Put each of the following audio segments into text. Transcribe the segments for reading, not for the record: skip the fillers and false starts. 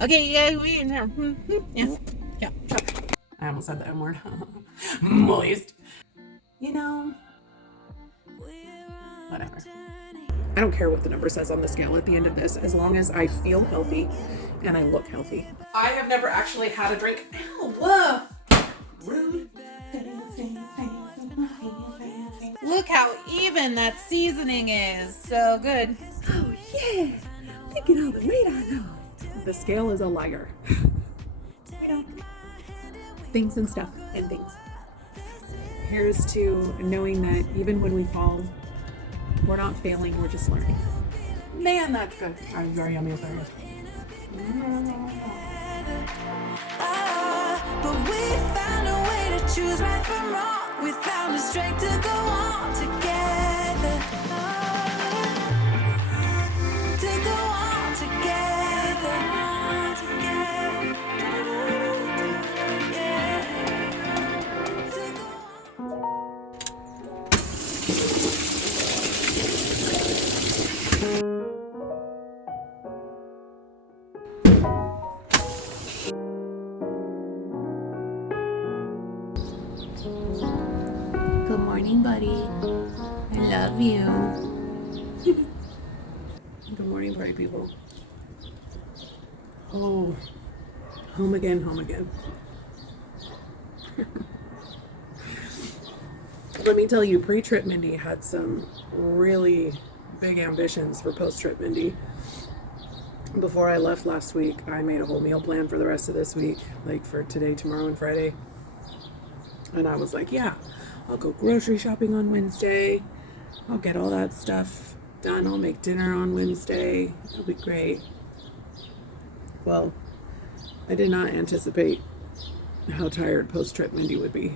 Okay, yeah, yes. Yeah. I almost said the M word. Moist. You know, whatever. I don't care what the number says on the scale at the end of this, as long as I feel healthy and I look healthy. I have never actually had a drink. Ow, rude. Look how even that seasoning is. So good. Oh yeah, look at all the weight I lost. The scale is a liar. You know, things and stuff and things. Here's to knowing that even when we fall, we're not failing, we're just learning. Man, that's good. I'm very yummy as there is. But we found a way to choose right from wrong. We found the strength to go on together. To go on together. Yeah. To go Good morning, buddy. I love you. Good morning, party people. Oh, home again, home again. Let me tell you, pre-trip Mindy had some really big ambitions for post-trip Mindy. Before I left last week, I made a whole meal plan for the rest of this week, like for today, tomorrow, and Friday. And I was like, yeah, I'll go grocery shopping on Wednesday. I'll get all that stuff done. I'll make dinner on Wednesday. It'll be great. Well, I did not anticipate how tired post-trip Mindy would be.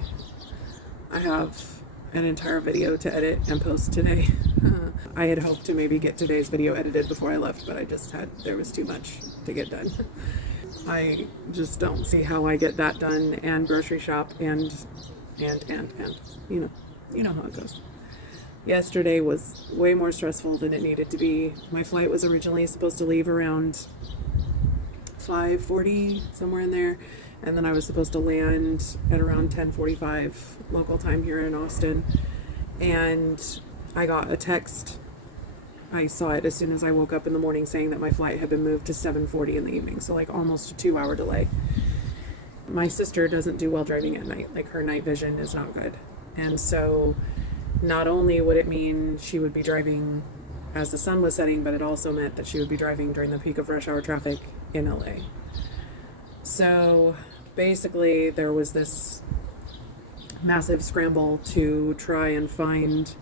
I have an entire video to edit and post today. I had hoped to maybe get today's video edited before I left, but there was too much to get done. I just don't see how I get that done and grocery shop and you know how it goes. Yesterday was way more stressful than it needed to be. My flight was originally supposed to leave around 5:40, somewhere in there, and then I was supposed to land at around 10:45 local time here in Austin. And I got a text. I saw it as soon as I woke up in the morning saying that my flight had been moved to 7:40 in the evening, so like almost a 2-hour delay. My sister doesn't do well driving at night, like her night vision is not good. And so not only would it mean she would be driving as the sun was setting, but it also meant that she would be driving during the peak of rush hour traffic in LA. So basically there was this massive scramble to try and find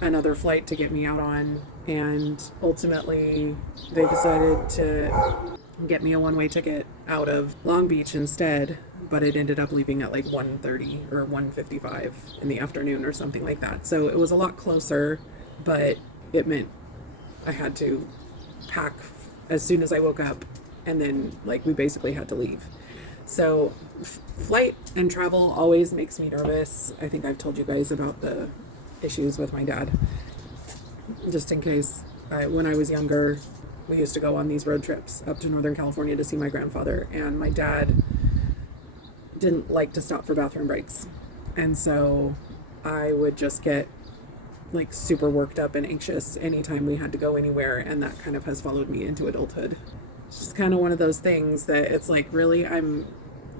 another flight to get me out on, and ultimately they decided to get me a one-way ticket out of Long Beach instead, but it ended up leaving at like 1:30 or 1:55 in the afternoon or something like that. So it was a lot closer, but it meant I had to pack as soon as I woke up, and then like we basically had to leave. So flight and travel always makes me nervous. I think I've told you guys about the issues with my dad. Just in case, when I was younger, we used to go on these road trips up to Northern California to see my grandfather, and my dad didn't like to stop for bathroom breaks. And so I would just get like super worked up and anxious anytime we had to go anywhere, and that kind of has followed me into adulthood. It's just kind of one of those things that it's like, really, I'm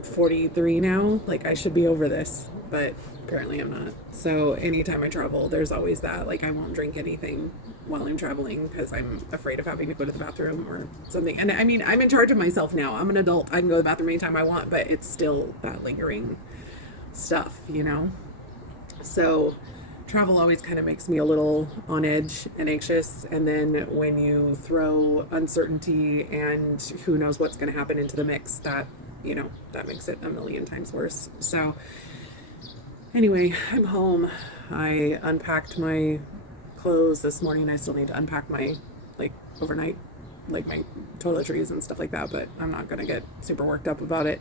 43 now, like I should be over this, but apparently I'm not. So anytime I travel, there's always that, like I won't drink anything while I'm traveling because I'm afraid of having to go to the bathroom or something. And I mean, I'm in charge of myself now. I'm an adult. I can go to the bathroom anytime I want, but it's still that lingering stuff, you know? So travel always kind of makes me a little on edge and anxious. And then when you throw uncertainty and who knows what's going to happen into the mix, that, you know, that makes it a million times worse. So anyway, I'm home. I unpacked my clothes this morning. I still need to unpack my, like, overnight, like my toiletries and stuff like that, but I'm not going to get super worked up about it.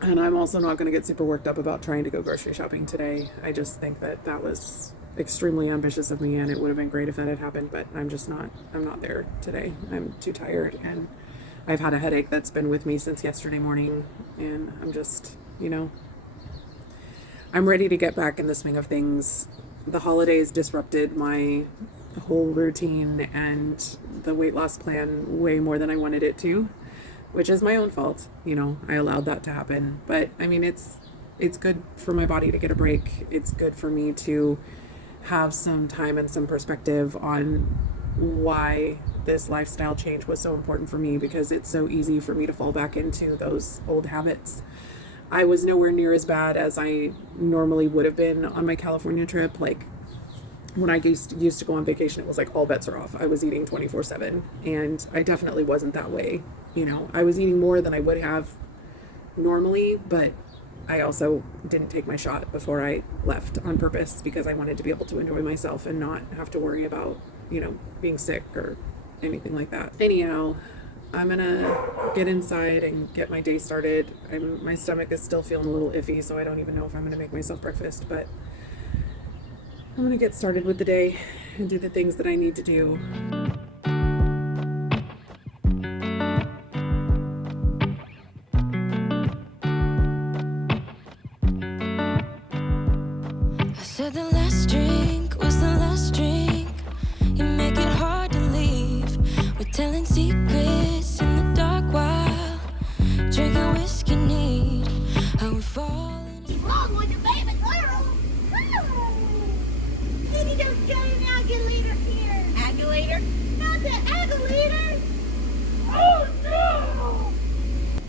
And I'm also not going to get super worked up about trying to go grocery shopping today. I just think that that was extremely ambitious of me, and it would have been great if that had happened, but I'm not there today. I'm too tired, and I've had a headache that's been with me since yesterday morning, and I'm just, I'm ready to get back in the swing of things. The holidays disrupted my whole routine and the weight loss plan way more than I wanted it to, which is my own fault. I allowed that to happen. But I mean, it's good for my body to get a break. It's good for me to have some time and some perspective on why this lifestyle change was so important for me, because it's so easy for me to fall back into those old habits. I was nowhere near as bad as I normally would have been on my California trip. Like when I used to go on vacation, it was like all bets are off. I was eating 24/7, and I definitely wasn't that way. I was eating more than I would have normally, but I also didn't take my shot before I left on purpose because I wanted to be able to enjoy myself and not have to worry about, being sick or anything like that. Anyhow, I'm gonna get inside and get my day started. My stomach is still feeling a little iffy, so I don't even know if I'm gonna make myself breakfast, but I'm gonna get started with the day and do the things that I need to do. I said the last drink was the last drink. You make it hard to leave. We're telling secrets in the dark while drinking whiskey neat. How we fall in Wrong with the baby girl? Diddy don't get an agulator here. Agulator? Not the agulator. Oh no!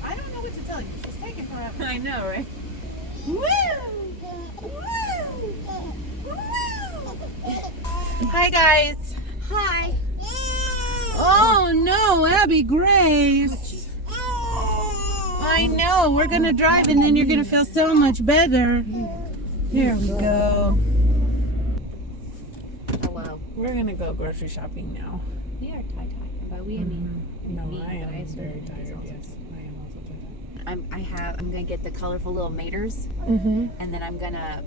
I don't know what to tell you. She's taking forever. I know, right? Woo! Hi, guys. Hi. Oh, no, Abby Grace. I know. We're going to drive, and then you're going to feel so much better. Here we go. Hello. We're going to go grocery shopping now. We are tired. By we, I mean No, me, I but am assume very he's tired, also yes. I am also tired. I'm gonna get the colorful little maters, Mm-hmm. and then I'm gonna.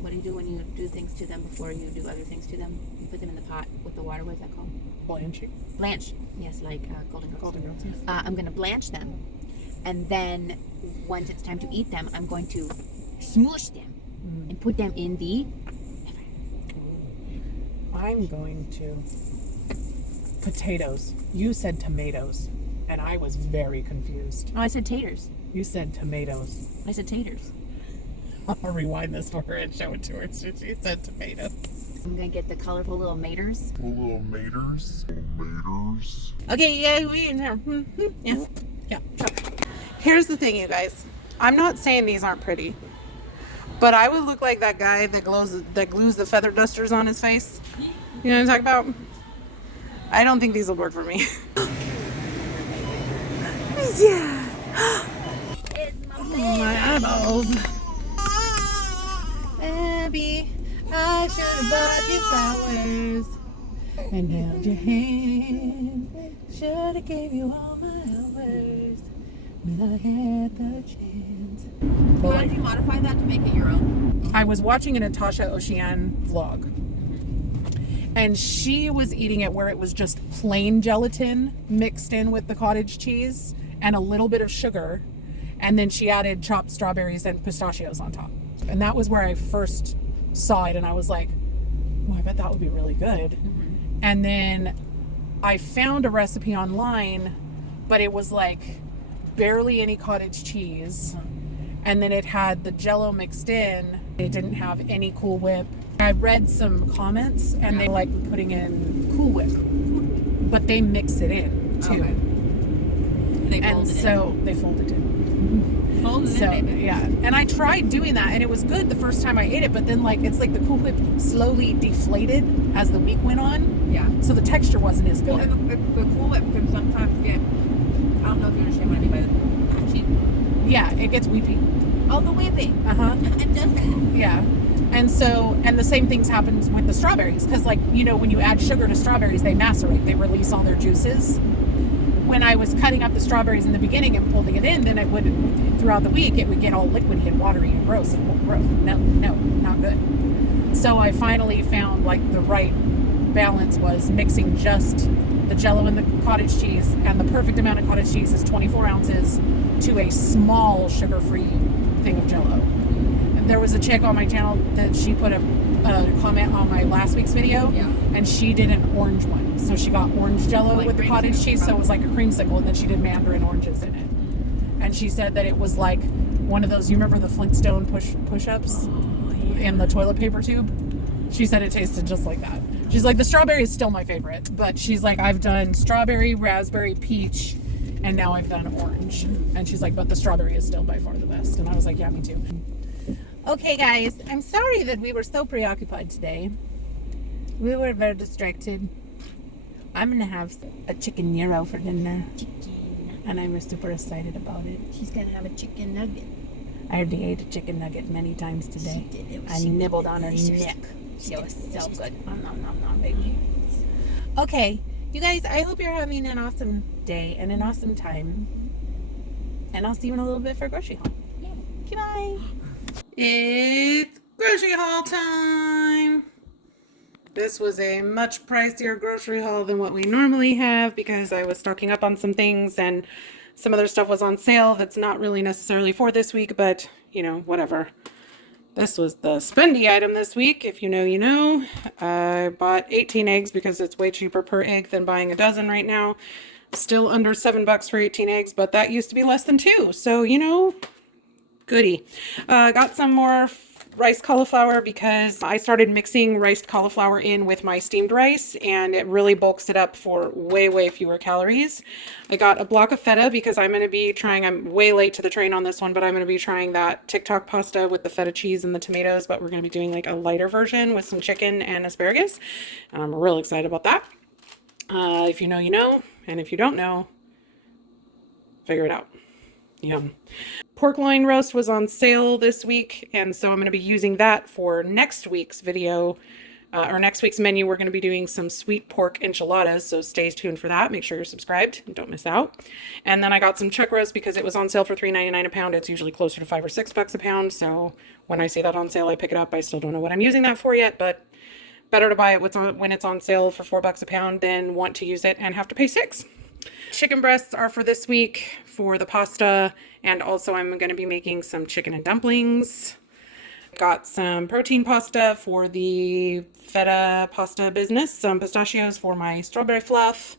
What do you do when you do things to them before you do other things to them? You put them in the pot with the water. What's that called? Blanching. Blanch. Yes, like golden girls. Golden girls, yes. I'm gonna blanch them, and then once it's time to eat them, I'm going to smoosh them and put them in the. I'm going to potatoes. You said tomatoes, and I was very confused. Oh, I said taters. You said tomatoes. I said taters. I'll rewind this for her and show it to her. So she said tomatoes. I'm gonna get the colorful little maters. Little maters. Okay, yeah. Here's the thing, you guys. I'm not saying these aren't pretty, but I would look like that guy that glues the feather dusters on his face. You know what I'm talking about? I don't think these will work for me. Yeah. My eyeballs. Abby, I should have bought you flowers and held your hand. Should have gave you all my hours when I had the chance. How did you modify that to make it your own? I was watching a Natasha Ocean vlog, and she was eating it where it was just plain gelatin mixed in with the cottage cheese and a little bit of sugar, and then she added chopped strawberries and pistachios on top. And that was where I first saw it, and I was like, oh, I bet that would be really good. Mm-hmm. And then I found a recipe online, but it was like barely any cottage cheese, and then it had the Jello mixed in. It didn't have any Cool Whip. I read some comments, and they like putting in Cool Whip, but they mix it in too. Okay. They And folded so they folded it. Folded So it, baby. yeah, and I tried doing that, and it was good the first time I ate it, but then like it's like the Cool Whip slowly deflated as the week went on, Yeah. so the texture wasn't as Well, good. the Cool Whip can sometimes get. I don't know if you understand what I mean by that. Patchy. Yeah, it gets weepy. Oh, the whipping. Uh-huh. It does that. Yeah. And the same things happens with the strawberries, because like, when you add sugar to strawberries, they macerate, they release all their juices. When I was cutting up the strawberries in the beginning and pulling it in, then it would, throughout the week, it would get all liquidy and watery and gross. No, not good. So I finally found like the right balance was mixing just the Jello and the cottage cheese, and the perfect amount of cottage cheese is 24 ounces to a small sugar-free thing of Jello. And there was a chick on my channel that she put a comment on my last week's video, and she did an orange one. So she got orange Jello with the cottage cheese, so it was like a creamsicle, and then she did mandarin oranges in it. And she said that it was like one of those, you remember the Flintstone push-ups in the toilet paper tube? She said it tasted just like that. She's like, the strawberry is still my favorite, but she's like, I've done strawberry, raspberry, peach, and now I've done orange. And she's like, but the strawberry is still by far the best. And I was like, yeah, me too. Okay, guys, I'm sorry that we were so preoccupied today. We were very distracted. I'm gonna have a chicken gyro for dinner. And I'm super excited about it. She's gonna have a chicken nugget. I already ate a chicken nugget many times today. I nibbled on her neck. It was so good. Nom, nom, nom, nom, baby. Okay, you guys, I hope you're having an awesome day and an awesome time. And I'll see you in a little bit for grocery haul. Okay, bye. It's grocery haul time. This was a much pricier grocery haul than what we normally have because I was stocking up on some things and some other stuff was on sale that's not really necessarily for this week, but you know, whatever. This was the spendy item this week. If you know, you know. I bought 18 eggs because it's way cheaper per egg than buying a dozen right now. Still under $7 for 18 eggs, but that used to be less than 2. So, you know, goody. Got some more rice cauliflower because I started mixing riced cauliflower in with my steamed rice and it really bulks it up for way fewer calories. I got a block of feta because I'm going to be trying, I'm way late to the train on this one, but I'm going to be trying that TikTok pasta with the feta cheese and the tomatoes, but we're going to be doing like a lighter version with some chicken and asparagus. And I'm real excited about that. If you know, you know, and if you don't know, figure it out. Yum. Pork loin roast was on sale this week, and so I'm going to be using that for next week's video, or next week's menu. We're going to be doing some sweet pork enchiladas, so stay tuned for that. Make sure you're subscribed and don't miss out. And then I got some chuck roast because it was on sale for $3.99 a pound. It's usually closer to $5 or $6 a pound, so when I see that on sale, I pick it up. I still don't know what I'm using that for yet, but better to buy it when it's on sale for $4 a pound than want to use it and have to pay $6. Chicken breasts are for this week for the pasta, and also I'm going to be making some chicken and dumplings. Got some protein pasta for the feta pasta business, some pistachios for my strawberry fluff,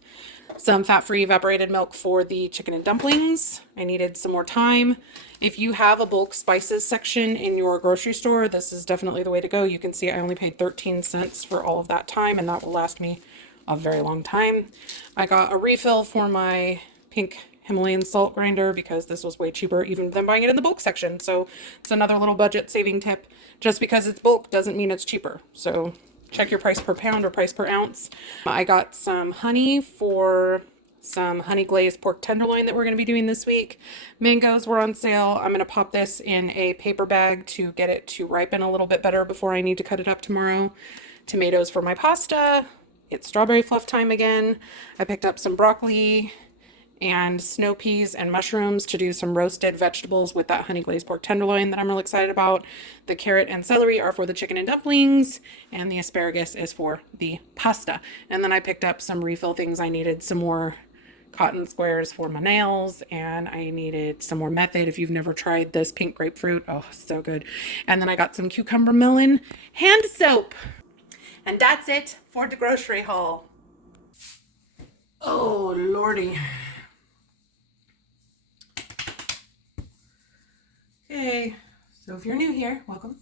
some fat-free evaporated milk for the chicken and dumplings. I needed some more time. If you have a bulk spices section in your grocery store, this is definitely the way to go. You can see I only paid 13 cents for all of that time, and that will last me a very long time. I got a refill for my pink Himalayan salt grinder because this was way cheaper even than buying it in the bulk section. So it's another little budget saving tip. Just because it's bulk doesn't mean it's cheaper. So check your price per pound or price per ounce. I got some honey for some honey glazed pork tenderloin that we're going to be doing this week. Mangoes were on sale. I'm going to pop this in a paper bag to get it to ripen a little bit better before I need to cut it up tomorrow. Tomatoes for my pasta. It's strawberry fluff time again. I picked up some broccoli and snow peas and mushrooms to do some roasted vegetables with that honey glazed pork tenderloin that I'm really excited about. The carrot and celery are for the chicken and dumplings, and the asparagus is for the pasta. And then I picked up some refill things. I needed some more cotton squares for my nails, and I needed some more method. If you've never tried this pink grapefruit, oh, so good. And then I got some cucumber melon hand soap. And that's it for the grocery haul. Oh, lordy. Okay, so if you're new here, welcome.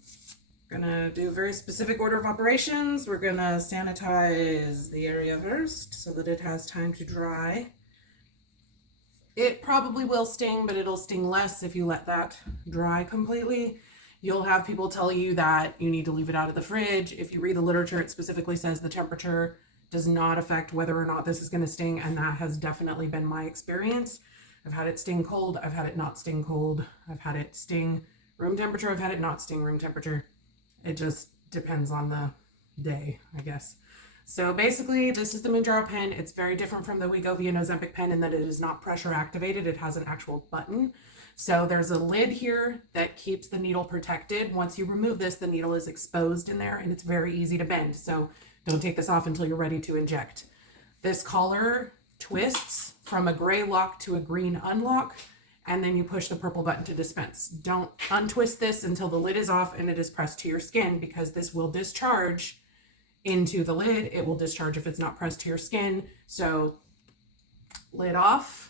We're gonna do a very specific order of operations. We're gonna sanitize the area first so that it has time to dry. It probably will sting, but it'll sting less if you let that dry completely. You'll have people tell you that you need to leave it out of the fridge. If you read the literature, it specifically says the temperature does not affect whether or not this is going to sting, and that has definitely been my experience. I've had it sting cold. I've had it not sting cold. I've had it sting room temperature. I've had it not sting room temperature. It just depends on the day, I guess. So basically, this is the Mounjaro pen. It's very different from the Wegovy and Ozempic pen in that it is not pressure activated. It has an actual button. So there's a lid here that keeps the needle protected. Once you remove this, the needle is exposed in there and it's very easy to bend. So don't take this off until you're ready to inject. This collar twists from a gray lock to a green unlock, and then you push the purple button to dispense. Don't untwist this until the lid is off and it is pressed to your skin, because this will discharge into the lid. It will discharge if it's not pressed to your skin. So lid off,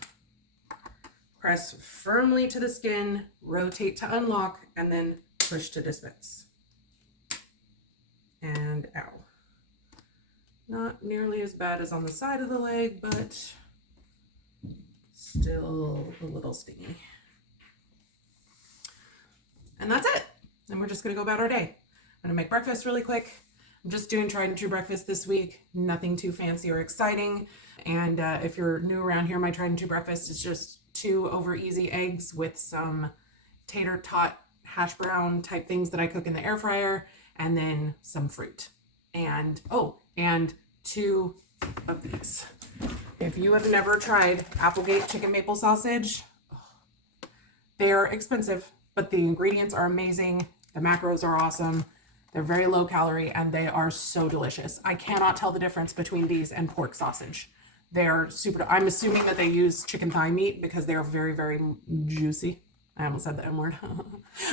press firmly to the skin, rotate to unlock, and then push to dispense. And ow. Not nearly as bad as on the side of the leg, but still a little stingy. And that's it. And we're just gonna go about our day. I'm gonna make breakfast really quick. I'm just doing tried and true breakfast this week. Nothing too fancy or exciting. And if you're new around here, my tried and true breakfast is just 2 over easy eggs with some tater tot hash brown type things that I cook in the air fryer, and then some fruit. And and 2 of these. If you have never tried Applegate chicken maple sausage, they are expensive, but the ingredients are amazing. The macros are awesome. They're very low calorie and they are so delicious. I cannot tell the difference between these and pork sausage. They're super, I'm assuming that they use chicken thigh meat because they are very, very juicy. I almost said the M word.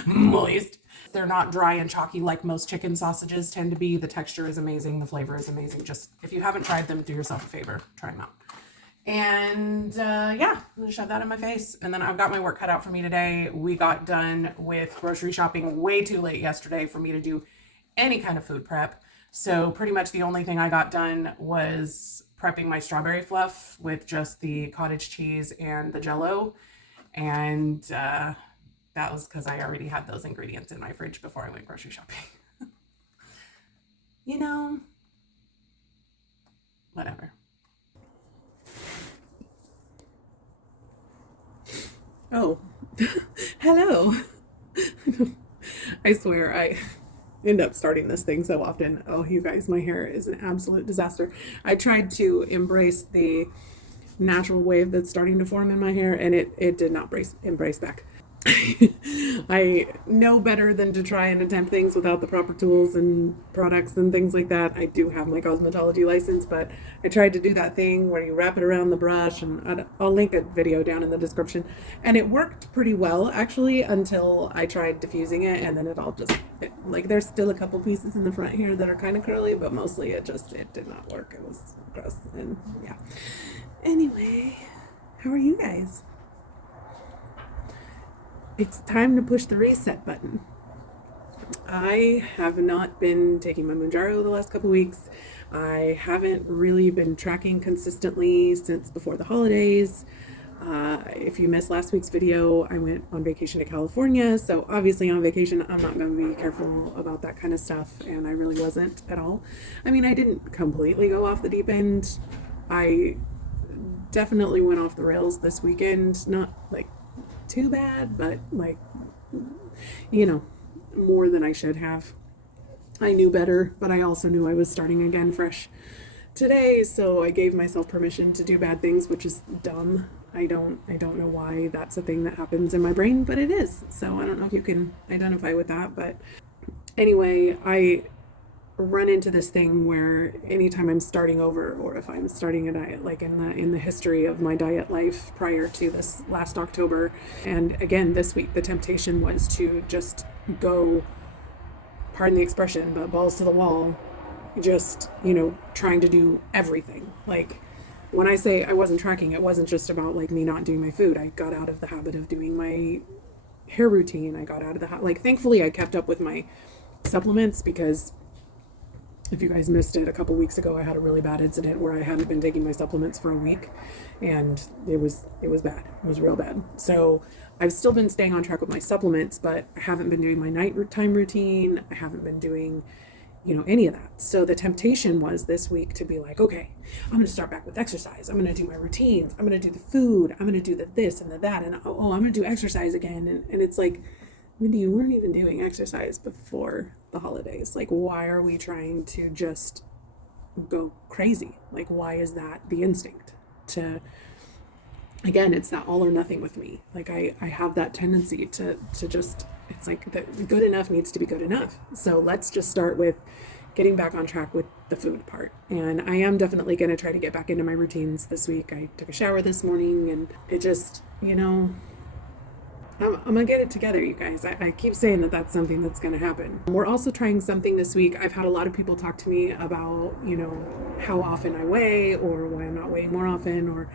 Moist. They're not dry and chalky like most chicken sausages tend to be. The texture is amazing. The flavor is amazing. Just, if you haven't tried them, do yourself a favor. Try them out. And yeah, I'm gonna shove that in my face. And then I've got my work cut out for me today. We got done with grocery shopping way too late yesterday for me to do any kind of food prep. So pretty much the only thing I got done was prepping my strawberry fluff with just the cottage cheese and the Jello. And that was because I already had those ingredients in my fridge before I went grocery shopping. You know, whatever. Oh, hello. I swear I end up starting this thing so often. Oh, you guys, my hair is an absolute disaster. I tried to embrace the natural wave that's starting to form in my hair, and it did not embrace back. I know better than to try and attempt things without the proper tools and products and things like that. I do have my cosmetology license, but I tried to do that thing where you wrap it around the brush, and I'll link a video down in the description, and it worked pretty well actually until I tried diffusing it, and then it all just like there's still a couple pieces in the front here that are kind of curly, but mostly it did not work. It was gross. And yeah, anyway, how are you guys? It's time to push the reset button. I have not been taking my Mounjaro the last couple weeks. I haven't really been tracking consistently since before the holidays. If you missed last week's video, I went on vacation to California. So obviously on vacation, I'm not going to be careful about that kind of stuff. And I really wasn't at all. I mean, I didn't completely go off the deep end. I definitely went off the rails this weekend. Not like too bad, but like, you know, more than I should have. I knew better, but I also knew I was starting again fresh today, so I gave myself permission to do bad things, which is dumb. I don't know why that's a thing that happens in my brain, but it is. So I don't know if you can identify with that, but anyway, I run into this thing where anytime I'm starting over, or if I'm starting a diet, like in the history of my diet life prior to this last October, and again this week, the temptation was to just go, pardon the expression, but balls to the wall, just, you know, trying to do everything. Like when I say I wasn't tracking, it wasn't just about like me not doing my food. I got out of the habit of doing my hair routine. I got out of the like, thankfully I kept up with my supplements, because if you guys missed it, a couple weeks ago I had a really bad incident where I hadn't been taking my supplements for a week, and it was bad. It was real bad. So I've still been staying on track with my supplements, but I haven't been doing my nighttime routine. I haven't been doing, you know, any of that. So the temptation was this week to be like, okay, I'm going to start back with exercise. I'm going to do my routines. I'm going to do the food. I'm going to do the this and the that. And oh, I'm going to do exercise again. And it's like, Mindy, you weren't even doing exercise before the holidays. Like, why are we trying to just go crazy? Like, why is that the instinct to, again, it's that all or nothing with me. Like I have that tendency to just, it's like the good enough needs to be good enough. So let's just start with getting back on track with the food part. And I am definitely going to try to get back into my routines this week. I took a shower this morning, and it just, I'm going to get it together, you guys. I keep saying that that's something that's going to happen. We're also trying something this week. I've had a lot of people talk to me about, how often I weigh, or why I'm not weighing more often, or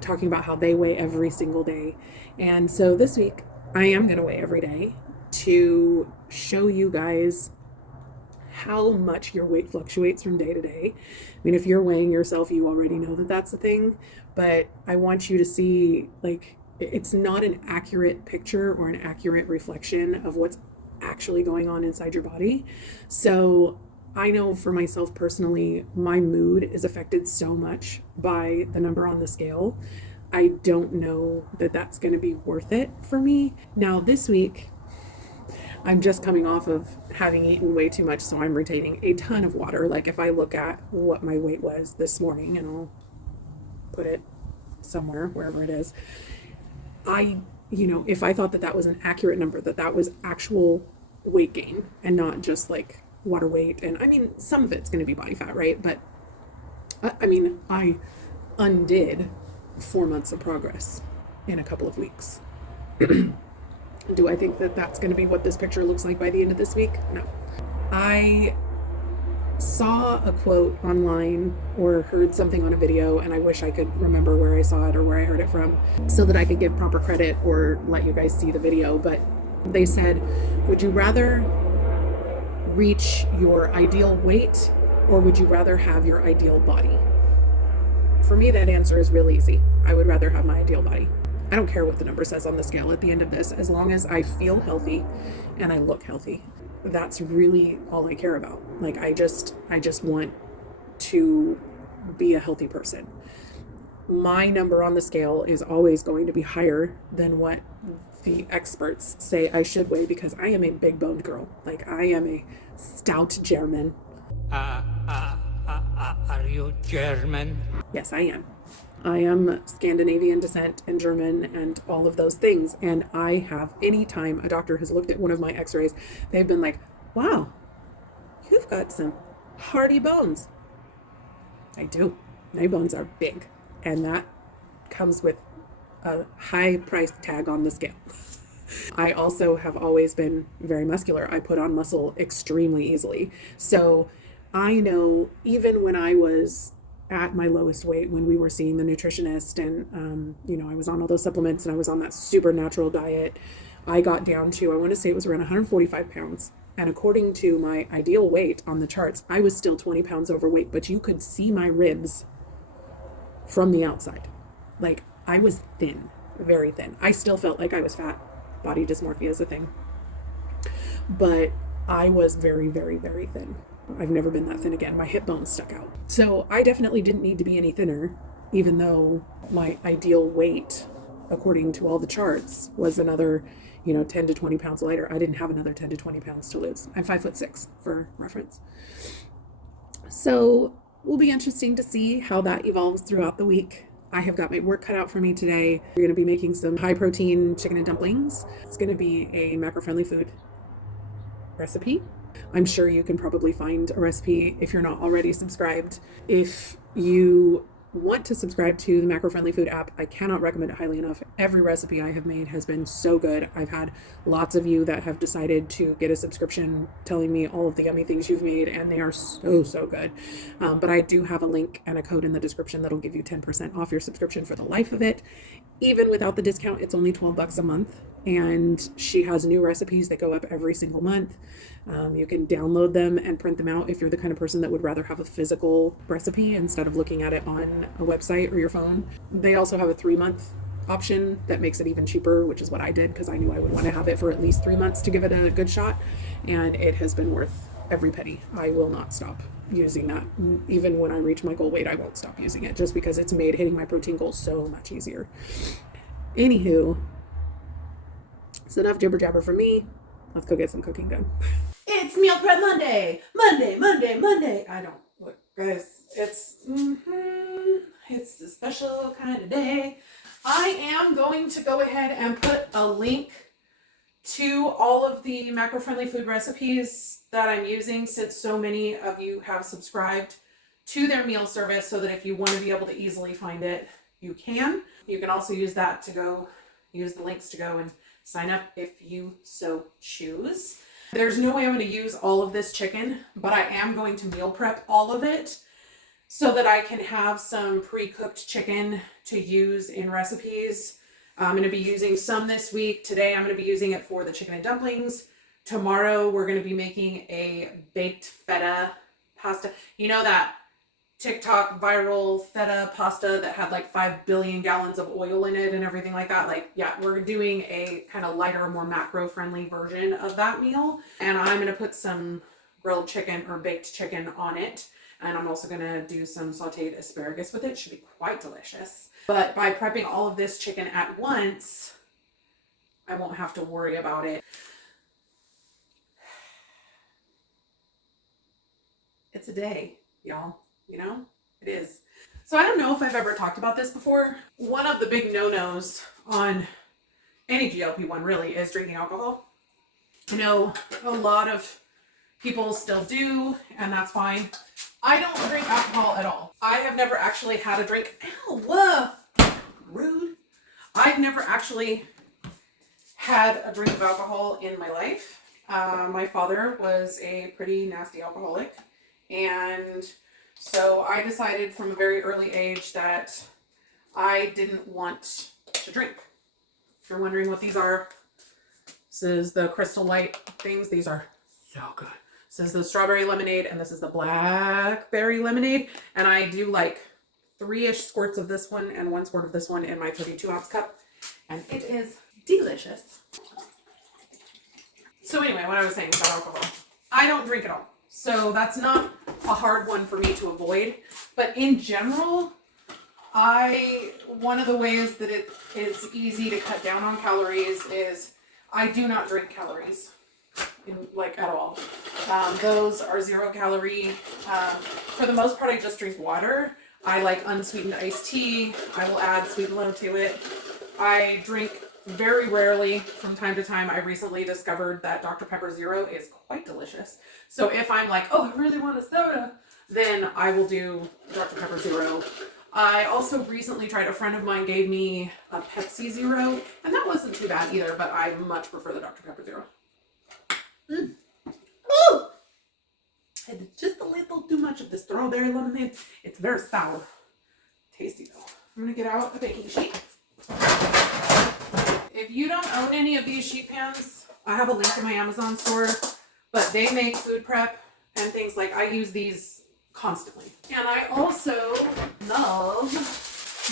talking about how they weigh every single day. And so this week, I am going to weigh every day to show you guys how much your weight fluctuates from day to day. I mean, if you're weighing yourself, you already know that that's a thing, but I want you to see, it's not an accurate picture or an accurate reflection of what's actually going on inside your body. So I know for myself personally, my mood is affected so much by the number on the scale. I don't know that that's going to be worth it for me. Now, this week, I'm just coming off of having eaten way too much, so I'm retaining a ton of water. Like if I look at what my weight was this morning, and I'll put it somewhere, wherever it is, if I thought that that was an accurate number, that was actual weight gain and not just like water weight. And I mean, some of it's going to be body fat, right? But I undid 4 months of progress in a couple of weeks. Do I think that that's going to be what this picture looks like by the end of this week? No. I saw a quote online or heard something on a video, and I wish I could remember where I saw it or where I heard it from so that I could give proper credit or let you guys see the video. But they said, would you rather reach your ideal weight, or would you rather have your ideal body? For me, that answer is real easy. I would rather have my ideal body. I don't care what the number says on the scale at the end of this, as long as I feel healthy and I look healthy. That's really all I care about. Like, I just want to be a healthy person. My number on the scale is always going to be higher than what the experts say I should weigh, because I am a big boned girl. Like, I am a stout German. Are you German? Yes, I am. I am Scandinavian descent and German and all of those things. And I have, anytime a doctor has looked at one of my x-rays, they've been like, wow, you've got some hearty bones. I do. My bones are big. And that comes with a high price tag on the scale. I also have always been very muscular. I put on muscle extremely easily. So I know even when I was at my lowest weight, when we were seeing the nutritionist and, I was on all those supplements and I was on that super natural diet, I got down to, I want to say it was around 145 pounds. And according to my ideal weight on the charts, I was still 20 pounds overweight, but you could see my ribs from the outside. Like, I was thin, very thin. I still felt like I was fat. Body dysmorphia is a thing. But I was very, very, very thin. I've never been that thin again. My hip bones stuck out. So I definitely didn't need to be any thinner, even though my ideal weight, according to all the charts, was another, 10 to 20 pounds lighter. I didn't have another 10 to 20 pounds to lose. I'm 5'6" for reference. So will be interesting to see how that evolves throughout the week. I have got my work cut out for me today. We're going to be making some high protein chicken and dumplings. It's going to be a macro-friendly food recipe. I'm sure you can probably find a recipe if you're not already subscribed. If you want to subscribe to the Macro Friendly Food app, I cannot recommend it highly enough. Every recipe I have made has been so good. I've had lots of you that have decided to get a subscription telling me all of the yummy things you've made, and they are so good. But I do have a link and a code in the description that'll give you 10% off your subscription for the life of it. Even without the discount, it's only $12 a month. And she has new recipes that go up every single month. You can download them and print them out if you're the kind of person that would rather have a physical recipe instead of looking at it on a website or your phone. They also have a 3-month option that makes it even cheaper, which is what I did because I knew I would want to have it for at least 3 months to give it a good shot. And it has been worth every penny. I will not stop using that. Even when I reach my goal weight, I won't stop using it just because it's made hitting my protein goals so much easier. Anywho, it's enough jibber jabber for me. Let's go get some cooking done. It's Meal Prep Monday. Monday. I don't look, guys. It's the special kind of day. I am going to go ahead and put a link to all of the macro-friendly food recipes that I'm using, since so many of you have subscribed to their meal service, so that if you want to be able to easily find it, you can. You can also use that to go, use the links to go and sign up if you so choose. There's no way I'm going to use all of this chicken, but I am going to meal prep all of it so that I can have some pre-cooked chicken to use in recipes. I'm going to be using some this week. Today I'm going to be using it for the chicken and dumplings. Tomorrow we're going to be making a baked feta pasta. You know that TikTok viral feta pasta that had like 5 billion gallons of oil in it and everything like that? Like, yeah, we're doing a kind of lighter, more macro-friendly version of that meal. And I'm going to put some grilled chicken or baked chicken on it. And I'm also going to do some sauteed asparagus with it. Should be quite delicious. But by prepping all of this chicken at once, I won't have to worry about it. It's a day, y'all. You know, it is. So I don't know if I've ever talked about this before. One of the big no-nos on any GLP-1 really is drinking alcohol. I know a lot of people still do, and that's fine. I don't drink alcohol at all. I have never actually had a drink. Ow, whoa, rude. I've never actually had a drink of alcohol in my life. My father was a pretty nasty alcoholic, and so I decided from a very early age that I didn't want to drink. If you're wondering what these are, this is the crystal light things. These are so good. This is the strawberry lemonade, and this is the blackberry lemonade. And I do like 3-ish squirts of this one and 1 squirt of this one in my 32-ounce cup. And it is delicious. So anyway, what I was saying about alcohol. I don't drink at all. So that's not a hard one for me to avoid. But in general, one of the ways that it is easy to cut down on calories is I do not drink calories, like at all. Those are 0 calorie. For the most part, I just drink water. I like unsweetened iced tea. I will add sweet low to it. I drink very rarely. From time to time, I recently discovered that Dr. Pepper Zero is quite delicious. So if I'm like, oh, I really want a soda, then I will do Dr. Pepper Zero. I also recently tried, a friend of mine gave me a Pepsi Zero, and that wasn't too bad either, but I much prefer the Dr. Pepper Zero. Ooh! Had just a little too much of the strawberry lemonade. It's very sour. Tasty though. I'm gonna get out a baking sheet. If you don't own any of these sheet pans, I have a link to my Amazon store, but they make food prep and things like, I use these constantly. And I also love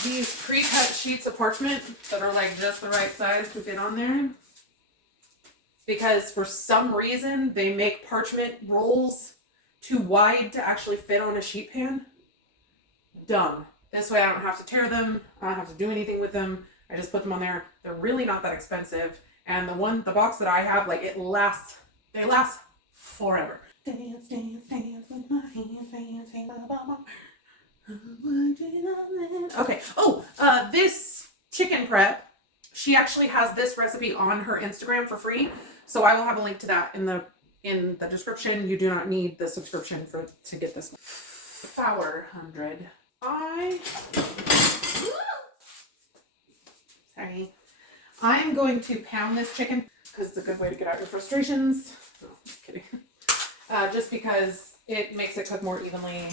these pre-cut sheets of parchment that are like just the right size to fit on there. Because for some reason, they make parchment rolls too wide to actually fit on a sheet pan. Dumb. This way I don't have to tear them. I don't have to do anything with them. I just put them on there. They're really not that expensive. And the box that I have, like, they last forever. Dance, dance, dance with my hands, dance, dance, okay. Oh, this chicken prep, she actually has this recipe on her Instagram for free. So I will have a link to that in the description. You do not need the subscription to get this. Flour 100. I'm going to pound this chicken because it's a good way to get out your frustrations. No, just kidding. Just because it makes it cook more evenly.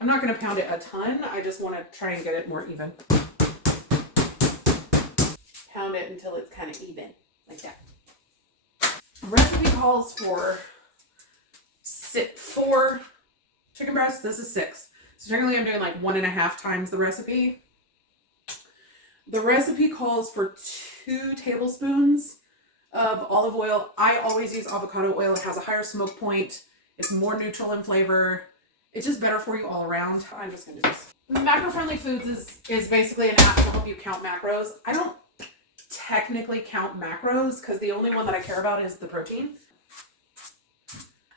I'm not going to pound it a ton. I just want to try and get it more even. Pound it until it's kind of even, like that. The recipe calls for 4 chicken breasts. This is 6. So technically I'm doing like 1.5 times the recipe. The recipe calls for 2 tablespoons of olive oil. I always use avocado oil. It has a higher smoke point. It's more neutral in flavor. It's just better for you all around. I'm just going to do this. Macro-friendly foods is basically an app to help you count macros. I don't technically count macros because the only one that I care about is the protein.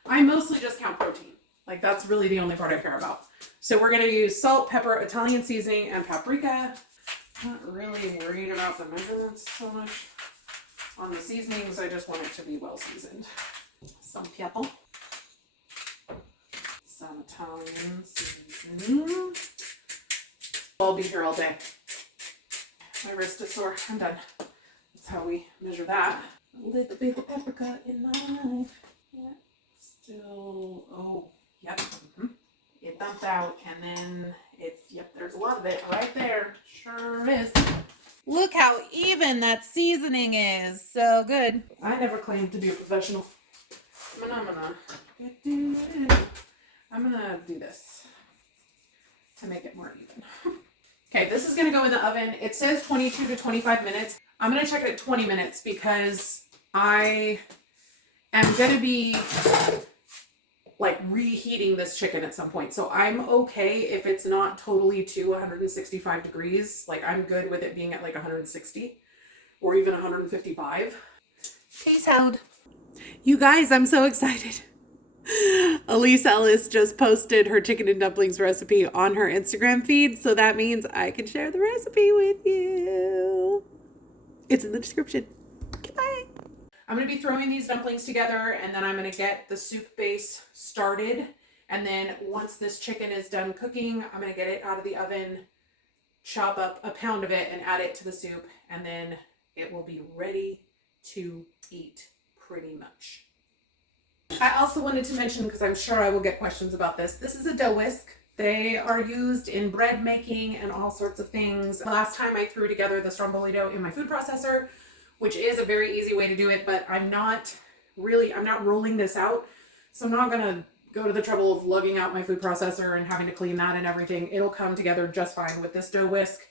I mostly just count protein. Like, that's really the only part I care about. So we're going to use salt, pepper, Italian seasoning, and paprika. Not really worried about the measurements so much. On the seasonings, I just want it to be well seasoned. Some pepper. Some Italian seasoning. I'll be here all day. My wrist is sore. I'm done. That's how we measure that. A little bit of paprika in my knife. Yeah. Still, oh, yep. It dumped out, and then it's, yep, there's a lot of it right there. Sure is. Look how even that seasoning is. So good. I never claimed to be a professional. I'm gonna do this to make it more even. Okay, this is gonna go in the oven. It says 22 to 25 minutes. I'm gonna check it at 20 minutes because I am gonna be like reheating this chicken at some point. So I'm okay if it's not totally to 165 degrees. Like I'm good with it being at like 160 or even 155. Peace out. You guys, I'm so excited. Elise Ellis just posted her chicken and dumplings recipe on her Instagram feed. So that means I can share the recipe with you. It's in the description. Goodbye. I'm going to be throwing these dumplings together, and then I'm going to get the soup base started. And then once this chicken is done cooking, I'm going to get it out of the oven, chop up a pound of it and add it to the soup. And then it will be ready to eat pretty much. I also wanted to mention, because I'm sure I will get questions about this, this is a dough whisk. They are used in bread making and all sorts of things. Last time I threw together the stromboli dough in my food processor, which is a very easy way to do it, but I'm not rolling this out. So I'm not gonna go to the trouble of lugging out my food processor and having to clean that and everything. It'll come together just fine with this dough whisk.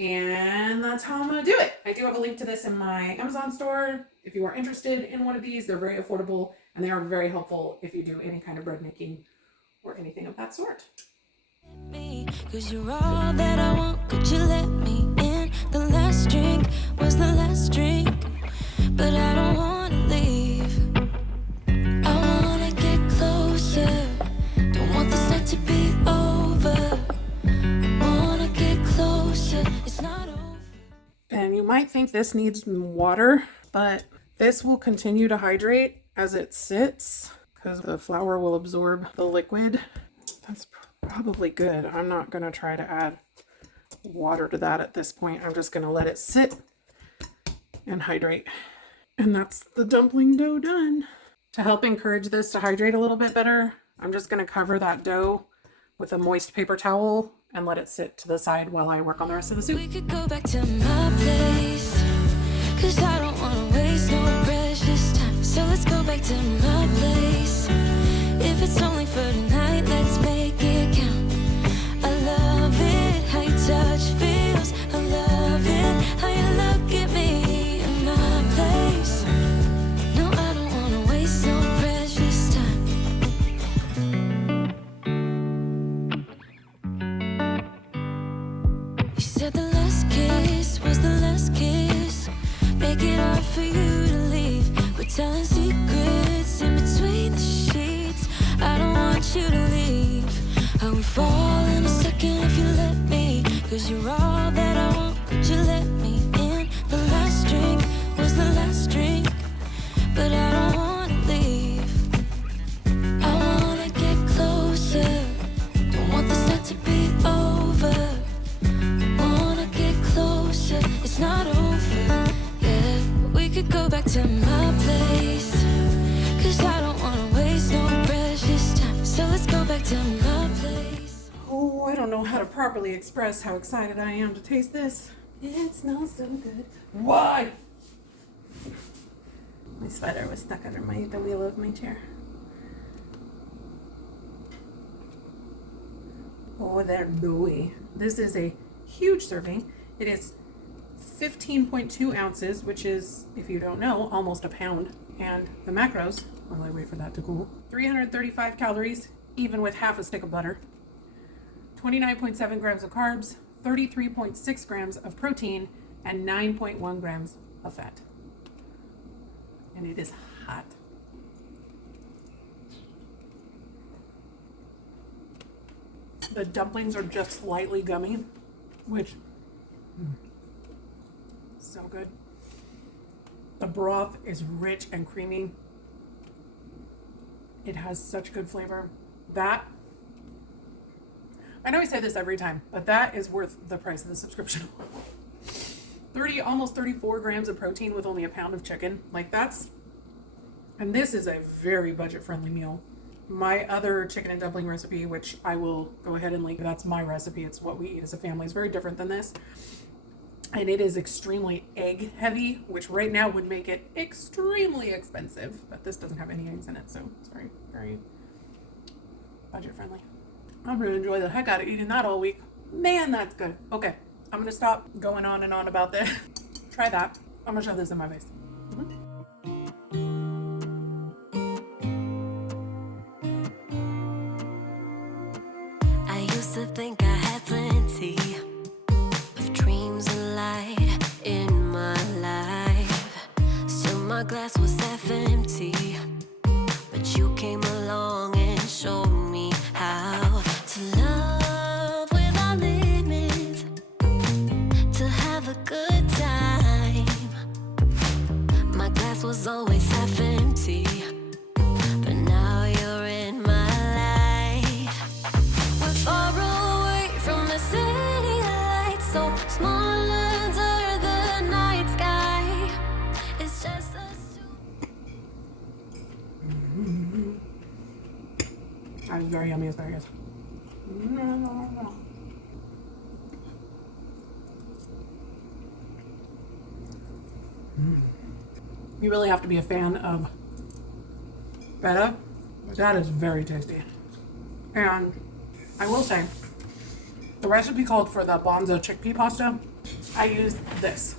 And that's how I'm gonna do it. I do have a link to this in my Amazon store. If you are interested in one of these, they're very affordable and they are very helpful if you do any kind of bread making or anything of that sort. Cause you're all that I want, could you let me in? The last drink was the last drink, but I don't wanna leave. I wanna get closer, don't want this night to be over. I wanna get closer, it's not over. And you might think this needs water, but this will continue to hydrate as it sits because the flour will absorb the liquid. That's probably good. I'm not going to try to add water to that at this point. I'm just going to let it sit and hydrate. And that's the dumpling dough done. To help encourage this to hydrate a little bit better, I'm just going to cover that dough with a moist paper towel and let it sit to the side while I work on the rest of the soup. We could go back to my place, cause I don't wanna waste no precious time. So let's go back to my place. If it's only for tonight, let's make it count. I love it, how your touch feels. I love it, how you look at me in my place. No, I don't wanna waste no precious time. You said the last kiss was the last kiss. Make it hard for you to leave. We're telling secrets in between the sheets. I don't want you to leave. I would fall in a second if you let me. Cause you're all that I want, could you let me in? The last drink was the last drink, but I don't wanna leave. I wanna get closer, don't want this night to be over. I wanna get closer, it's not over, yeah. We could go back to my place, cause I don't wanna waste no precious time. So let's go back to my place. Oh, I don't know how to properly express how excited I am to taste this. It smells so good. Why? My sweater was stuck under the wheel of my chair. Oh, they're gooey. This is a huge serving. It is 15.2 ounces, which is, if you don't know, almost a pound. And the macros, while I wait for that to cool, 335 calories, even with half a stick of butter. 29.7 grams of carbs, 33.6 grams of protein, and 9.1 grams of fat. And it is hot. The dumplings are just slightly gummy, which so good. The broth is rich and creamy. It has such good flavor. That, I know I say this every time, but that is worth the price of the subscription. Almost 34 grams of protein with only a pound of chicken. Like that's, and this is a very budget-friendly meal. My other chicken and dumpling recipe, which I will go ahead and link, that's my recipe. It's what we eat as a family. It's very different than this. And it is extremely egg heavy, which right now would make it extremely expensive. But this doesn't have any eggs in it, so it's very, very budget friendly. I'm gonna enjoy the heck out of eating that all week. Man, that's good. Okay, I'm gonna stop going on and on about this. Try that. I'm gonna shove this in my face. I used to think I had plenty of dreams and light in my life. Still my glass was half empty, but you came along and showed me how to love without limits, to have a good time. My glass was always half empty, but now you're in my life. We're far away from the city lights, so small under the night sky. It's just us two. That is very yummy asparagus. You really have to be a fan of feta. That is very tasty. And I will say, the recipe called for the bonzo chickpea pasta. I used this.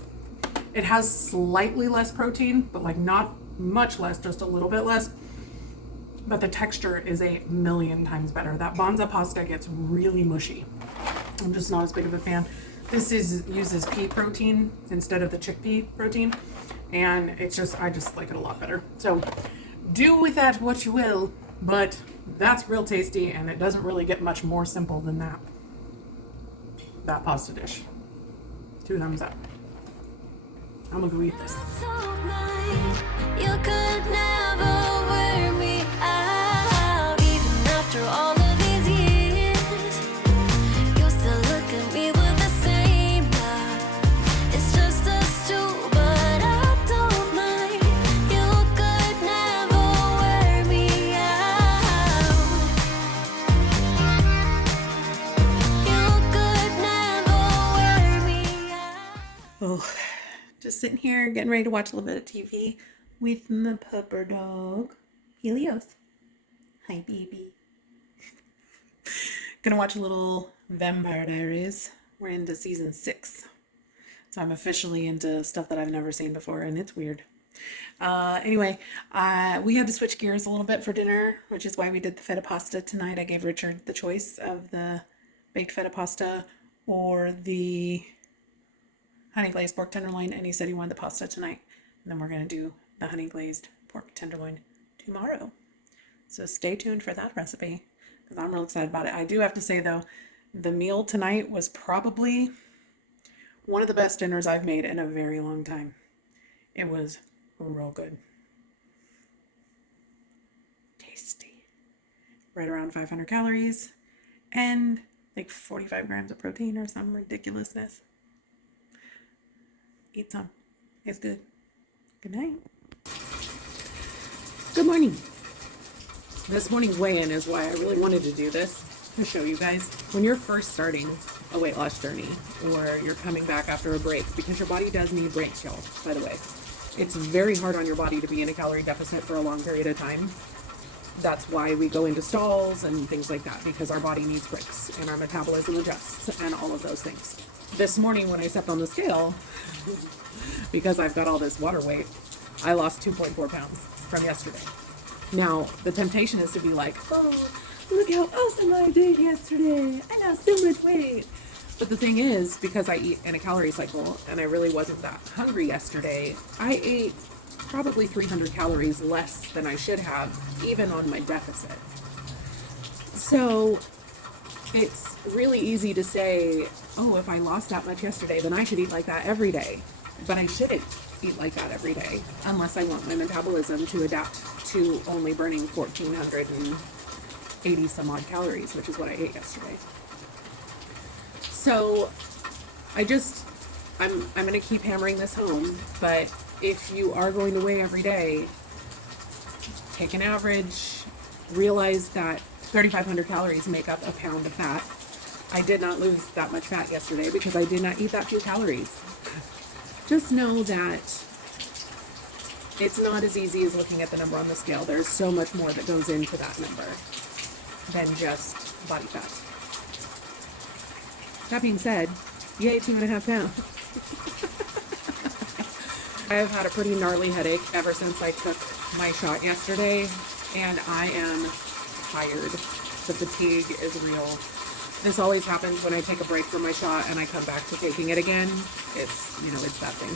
It has slightly less protein, but like not much less, just a little bit less. But the texture is a million times better. That bonzo pasta gets really mushy. I'm just not as big of a fan. This uses pea protein instead of the chickpea protein. And it's just, I just like it a lot better. So do with that what you will, but that's real tasty and it doesn't really get much more simple than that. That pasta dish. 2 thumbs up. I'm gonna go eat this. You could never wear me out, even after all of these years. You still look at me with the same love. It's just us two, but I don't mind. You could never wear me out. You could never wear me out. Oh, just sitting here getting ready to watch a little bit of TV with my pupper dog, Helios. Hi, baby. Gonna watch a little Vampire Diaries. We're into season 6. So I'm officially into stuff that I've never seen before, and it's weird. Anyway, we had to switch gears a little bit for dinner, which is why we did the feta pasta tonight. I gave Richard the choice of the baked feta pasta or the honey glazed pork tenderloin, and he said he wanted the pasta tonight. And then we're going to do the honey glazed pork tenderloin tomorrow. So stay tuned for that recipe because I'm real excited about it. I do have to say though, the meal tonight was probably one of the best dinners I've made in a very long time. It was real good. Tasty. Right around 500 calories and like 45 grams of protein or some ridiculousness. Eat some. It's good. Good night. Good morning. This morning's weigh-in is why I really wanted to do this, to show you guys. When you're first starting a weight loss journey or you're coming back after a break, because your body does need breaks, y'all, by the way. It's very hard on your body to be in a calorie deficit for a long period of time. That's why we go into stalls and things like that, because our body needs breaks and our metabolism adjusts and all of those things. This morning when I stepped on the scale, because I've got all this water weight, I lost 2.4 pounds from yesterday. Now, the temptation is to be like, oh, look how awesome I did yesterday. I lost so much weight. But the thing is, because I eat in a calorie cycle and I really wasn't that hungry yesterday, I ate probably 300 calories less than I should have, even on my deficit. So it's really easy to say, oh, if I lost that much yesterday, then I should eat like that every day. But I shouldn't. eat like that every day unless I want my metabolism to adapt to only burning 1,480 some odd calories, which is what I ate yesterday. So I'm going to keep hammering this home, but if you are going to weigh every day, take an average, realize that 3,500 calories make up a pound of fat. I did not lose that much fat yesterday because I did not eat that few calories. Just know that it's not as easy as looking at the number on the scale. There's so much more that goes into that number than just body fat. That being said, yay, 2.5 pounds. I've had a pretty gnarly headache ever since I took my shot yesterday, and I am tired. The fatigue is real. This always happens when I take a break from my shot and I come back to taking it again. It's that thing.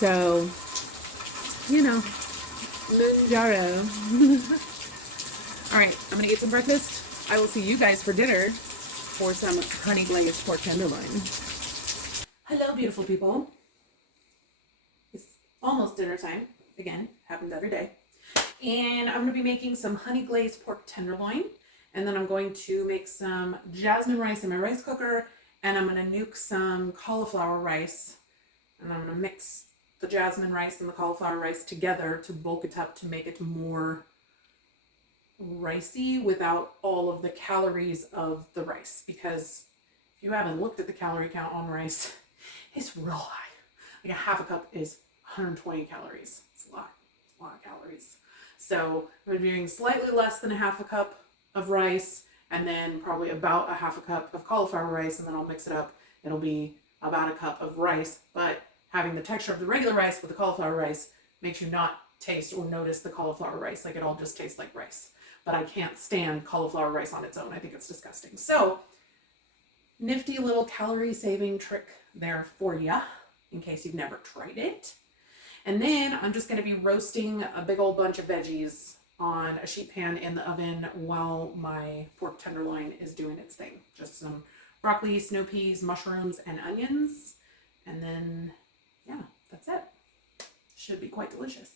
So, Mounjaro. All right, I'm gonna eat some breakfast. I will see you guys for dinner for some honey glazed pork tenderloin. Hello, beautiful people. It's almost dinner time. Again, happens every day. And I'm gonna be making some honey glazed pork tenderloin. And then I'm going to make some jasmine rice in my rice cooker, and I'm going to nuke some cauliflower rice, and I'm going to mix the jasmine rice and the cauliflower rice together to bulk it up to make it more ricey without all of the calories of the rice. Because if you haven't looked at the calorie count on rice, it's real high. Like a half a cup is 120 calories. It's a lot of calories. So I'm doing slightly less than a half a cup of rice, and then probably about a half a cup of cauliflower rice, and then I'll mix it up. It'll be about a cup of rice, but having the texture of the regular rice with the cauliflower rice makes you not taste or notice the cauliflower rice. Like, it all just tastes like rice. But I can't stand cauliflower rice on its own. I think it's disgusting. So, nifty little calorie saving trick there for ya, in case you've never tried it. And then I'm just going to be roasting a big old bunch of veggies on a sheet pan in the oven while my pork tenderloin is doing its thing. Just some broccoli, snow peas, mushrooms, and onions. And then, yeah, that's it. Should be quite delicious.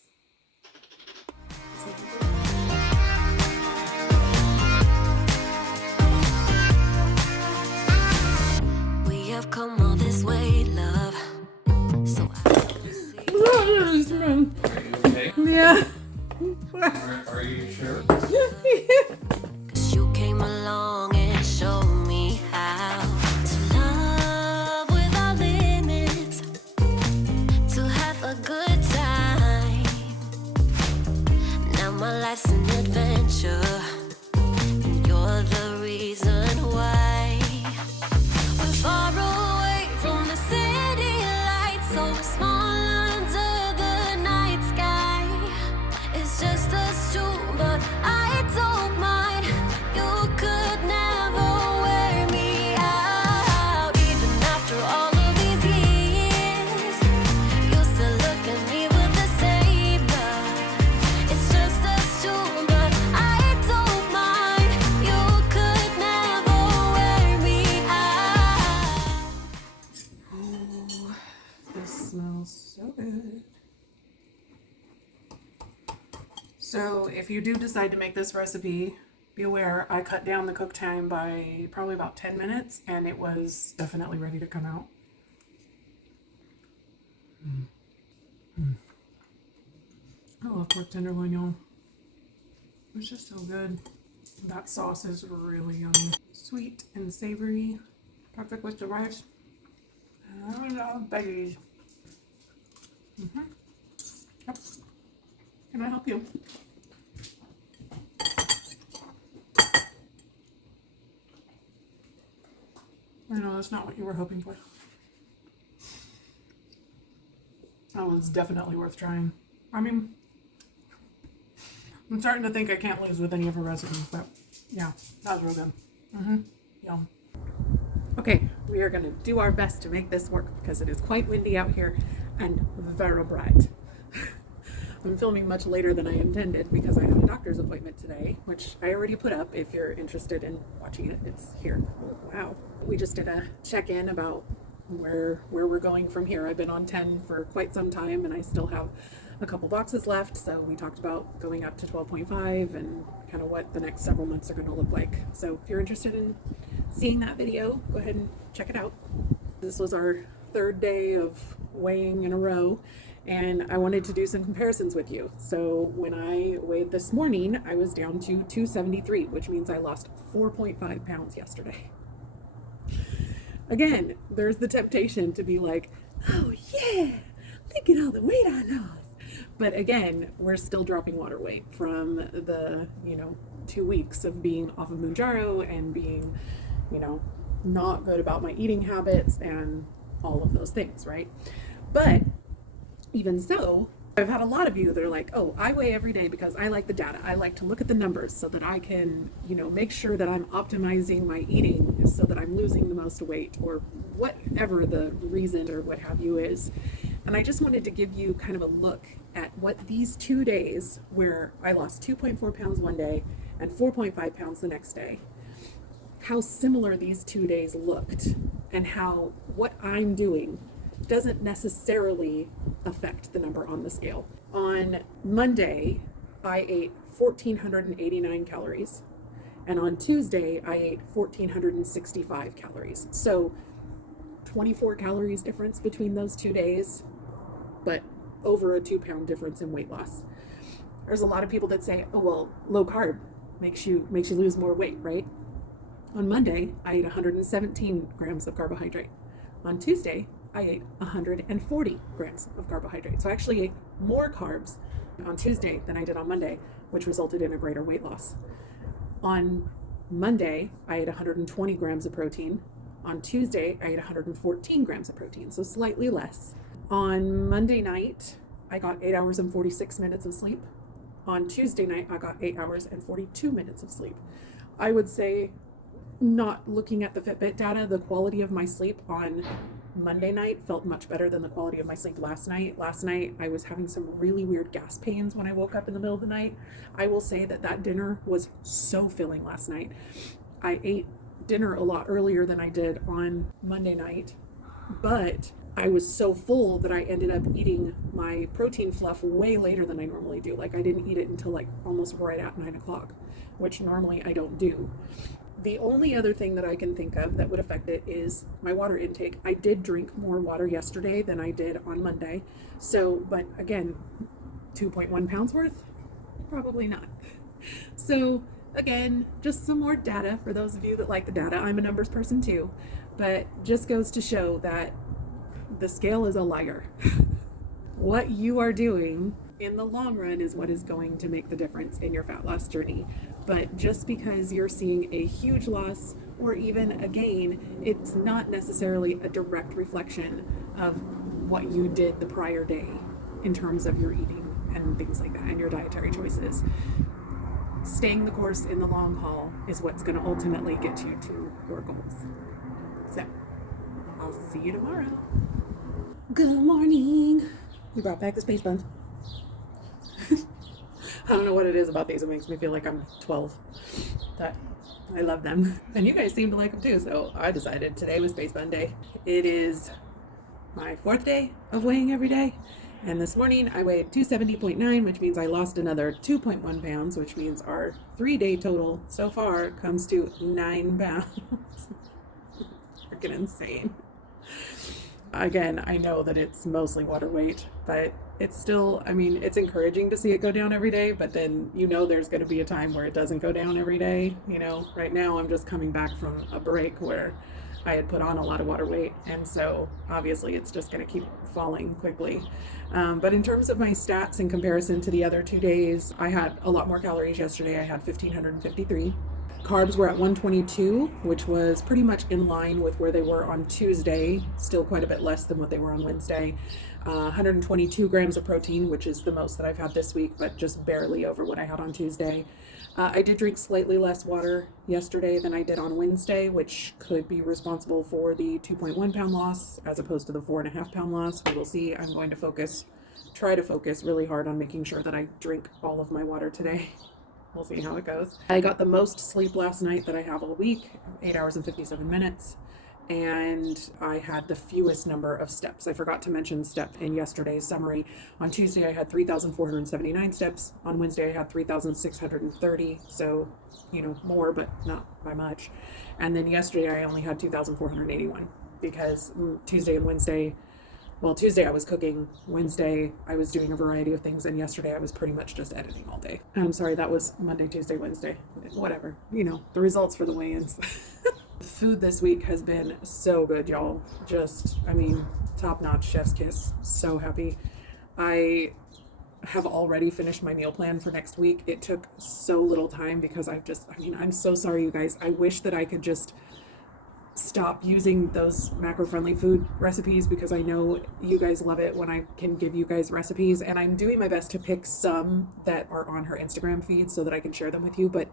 We have come all this way, love. So I Okay. Yeah. Are you sure? 'Cause you came along and showed me how to love without limits, to have a good time. Now my life's an adventure, and you're the reason why. We're far away from the city lights, so we're small under the night sky. It's just us two, but I don't mind. You could never wear me out. Even after all of these years, you still look at me with the same love. It's just us two, but I don't mind. You could never wear me out. Oh, this smells so good. So if you do decide to make this recipe, be aware I cut down the cook time by probably about 10 minutes, and it was definitely ready to come out. I love pork tenderloin, y'all. It's just so good. That sauce is really yummy. Sweet and savory. Perfect with the rice. And I love veggies. Yep. Can I help you? I know that's not what you were hoping for. That was definitely worth trying. I mean, I'm starting to think I can't lose with any of her recipes, but yeah, that was real good. Yum. Okay, we are going to do our best to make this work because it is quite windy out here and very bright. I'm filming much later than I intended because I have a doctor's appointment today, which I already put up. If you're interested in watching it, it's here. Oh, wow. We just did a check-in about where we're going from here. I've been on 10 for quite some time, and I still have a couple boxes left. So we talked about going up to 12.5 and kind of what the next several months are going to look like. So if you're interested in seeing that video, go ahead and check it out. This was our third day of weighing in a row, and I wanted to do some comparisons with you. So when I weighed this morning, I was down to 273, which means I lost 4.5 pounds yesterday. Again, there's the temptation to be like, oh yeah, look at all the weight I lost. But again, we're still dropping water weight from the, 2 weeks of being off of Mounjaro and being, not good about my eating habits and all of those things, right? But even so, I've had a lot of you that are like, oh, I weigh every day because I like the data. I like to look at the numbers so that I can, make sure that I'm optimizing my eating so that I'm losing the most weight, or whatever the reason or what have you is. And I just wanted to give you kind of a look at what these 2 days where I lost 2.4 pounds one day and 4.5 pounds the next day, how similar these 2 days looked, and how what I'm doing doesn't necessarily affect the number on the scale. On Monday, I ate 1,489 calories, and on Tuesday, I ate 1,465 calories. So 24 calories difference between those 2 days, but over a 2-pound difference in weight loss. There's a lot of people that say, oh, well, low carb makes you lose more weight, right? On Monday, I ate 117 grams of carbohydrate. On Tuesday, I ate 140 grams of carbohydrate. So I actually ate more carbs on Tuesday than I did on Monday, which resulted in a greater weight loss. On Monday, I ate 120 grams of protein. On Tuesday, I ate 114 grams of protein, so slightly less. On Monday night, I got 8 hours and 46 minutes of sleep. On Tuesday night, I got 8 hours and 42 minutes of sleep. I would say, not looking at the Fitbit data, the quality of my sleep on Monday night felt much better than the quality of my sleep last night. Last night, I was having some really weird gas pains when I woke up in the middle of the night. I will say that dinner was so filling last night. I ate dinner a lot earlier than I did on Monday night, but I was so full that I ended up eating my protein fluff way later than I normally do. Like, I didn't eat it until like almost right at 9 o'clock, which normally I don't do. The only other thing that I can think of that would affect it is my water intake. I did drink more water yesterday than I did on Monday. So, but again, 2.1 pounds worth? Probably not. So again, just some more data for those of you that like the data. I'm a numbers person too, but just goes to show that the scale is a liar. What you are doing in the long run is what is going to make the difference in your fat loss journey. But just because you're seeing a huge loss or even a gain, it's not necessarily a direct reflection of what you did the prior day in terms of your eating and things like that and your dietary choices. Staying the course in the long haul is what's going to ultimately get you to your goals. So, I'll see you tomorrow. Good morning. We brought back the space buns. I don't know what it is about these. It makes me feel like I'm 12. But I love them. And you guys seem to like them too. So I decided today was Space Bun Day. It is my 4th day of weighing every day. And this morning I weighed 270.9, which means I lost another 2.1 pounds, which means our 3-day total so far comes to 9 pounds. Freaking insane. Again, I know that it's mostly water weight, but it's still, it's encouraging to see it go down every day, but then there's going to be a time where it doesn't go down every day. Right now I'm just coming back from a break where I had put on a lot of water weight, and so obviously it's just going to keep falling quickly. But in terms of my stats in comparison to the other 2 days, I had a lot more calories yesterday. I had 1,553. Carbs were at 122, which was pretty much in line with where they were on Tuesday, still quite a bit less than what they were on Wednesday. 122 grams of protein, which is the most that I've had this week, but just barely over what I had on Tuesday. I did drink slightly less water yesterday than I did on Wednesday, which could be responsible for the 2.1 pound loss as opposed to the 4.5 pound loss. We will see. I'm going to try to focus really hard on making sure that I drink all of my water today. We'll see how it goes. I got the most sleep last night that I have all week, 8 hours and 57 minutes. and I had the fewest number of steps. I forgot to mention step in yesterday's summary. On Tuesday, I had 3,479 steps. On Wednesday, I had 3,630. So, more, but not by much. And then yesterday, I only had 2,481 because Tuesday and Wednesday, well, Tuesday I was cooking, Wednesday I was doing a variety of things, and yesterday I was pretty much just editing all day. I'm sorry, that was Monday, Tuesday, Wednesday, whatever. The results for the weigh-ins. Food this week has been so good, y'all. Top-notch, chef's kiss. So happy. I have already finished my meal plan for next week. It took so little time because I'm so sorry, you guys. I wish that I could just stop using those macro-friendly food recipes because I know you guys love it when I can give you guys recipes, and I'm doing my best to pick some that are on her Instagram feed so that I can share them with you, but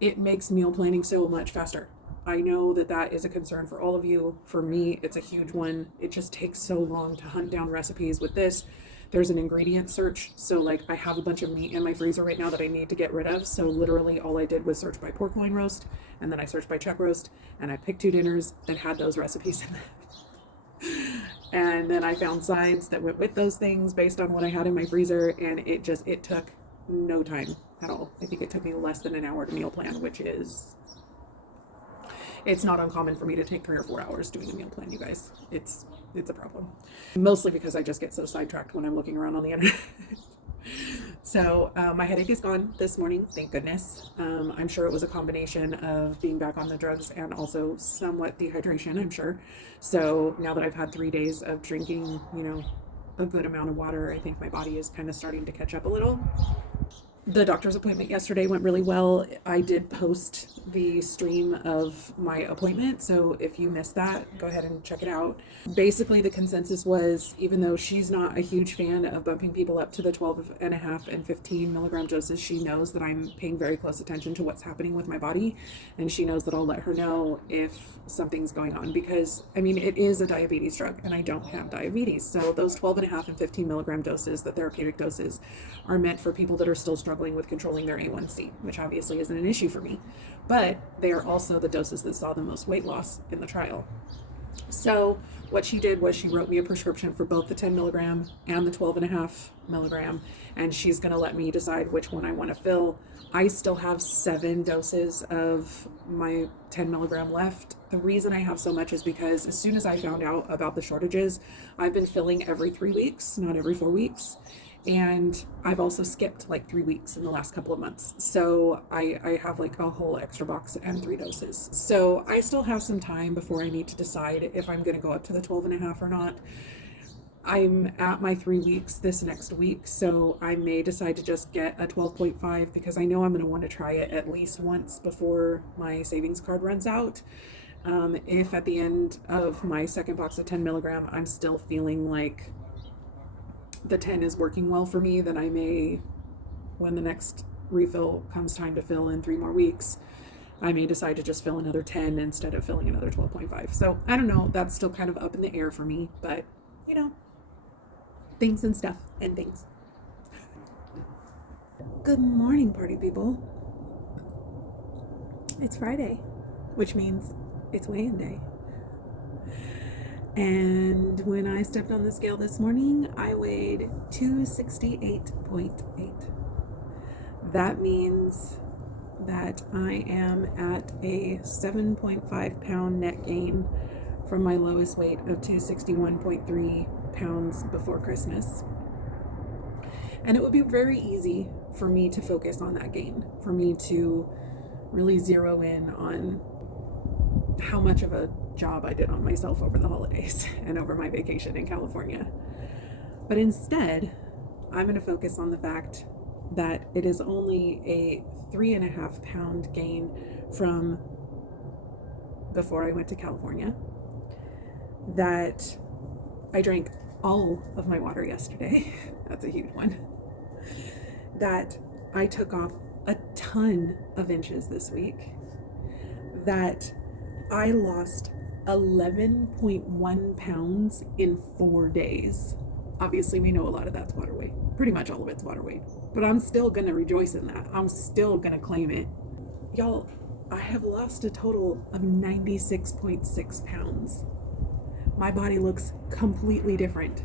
it makes meal planning so much faster. I know that is a concern for all of you. For me, it's a huge one. It just takes so long to hunt down recipes. With this, there's an ingredient search. So I have a bunch of meat in my freezer right now that I need to get rid of. So literally all I did was search by pork loin roast, and then I searched by chuck roast, and I picked 2 dinners that had those recipes in them. And then I found sides that went with those things based on what I had in my freezer, and it took no time at all. I think it took me less than an hour to meal plan, which is... It's not uncommon for me to take 3 or 4 hours doing a meal plan, you guys. It's a problem. Mostly because I just get so sidetracked when I'm looking around on the internet. So my headache is gone this morning, thank goodness. I'm sure it was a combination of being back on the drugs and also somewhat dehydration, I'm sure. So now that I've had 3 days of drinking, a good amount of water, I think my body is kind of starting to catch up a little. The doctor's appointment yesterday went really well. I did post the stream of my appointment, so if you missed that, go ahead and check it out. Basically, the consensus was, even though she's not a huge fan of bumping people up to the 12.5 and 15 milligram doses, she knows that I'm paying very close attention to what's happening with my body, and she knows that I'll let her know if something's going on, because, it is a diabetes drug, and I don't have diabetes. So those 12.5 and 15 milligram doses, the therapeutic doses, are meant for people that are still struggling with controlling their A1C, which obviously isn't an issue for me, but they are also the doses that saw the most weight loss in the trial. So what she did was she wrote me a prescription for both the 10 milligram and the 12.5 milligram, and she's going to let me decide which one I want to fill. I still have 7 doses of my 10 milligram left. The reason I have so much is because as soon as I found out about the shortages, I've been filling every 3 weeks, not every 4 weeks. And I've also skipped 3 weeks in the last couple of months. So I have a whole extra box and 3 doses. So I still have some time before I need to decide if I'm going to go up to the 12.5 or not. I'm at my 3 weeks this next week, so I may decide to just get a 12.5 because I know I'm going to want to try it at least once before my savings card runs out. If at the end of my second box of 10 milligram, I'm still feeling like the 10 is working well for me, then I may, when the next refill comes time to fill in 3 more weeks, I may decide to just fill another 10 instead of filling another 12.5. So I don't know, that's still kind of up in the air for me, but things and stuff and things. Good morning, party people. It's Friday, which means it's weigh-in day. And when I stepped on the scale this morning, I weighed 268.8. That means that I am at a 7.5 pound net gain from my lowest weight of 261.3 pounds before Christmas. And it would be very easy for me to focus on that gain, for me to really zero in on how much of a job I did on myself over the holidays and over my vacation in California. But instead, I'm going to focus on the fact that it is only a 3.5 pound gain from before I went to California, that I drank all of my water yesterday. That's a huge one. That I took off a ton of inches this week, that I lost 11.1 pounds in 4 days. Obviously, we know a lot of that's water weight. Pretty much all of it's water weight. But I'm still going to rejoice in that. I'm still going to claim it. Y'all, I have lost a total of 96.6 pounds. My body looks completely different.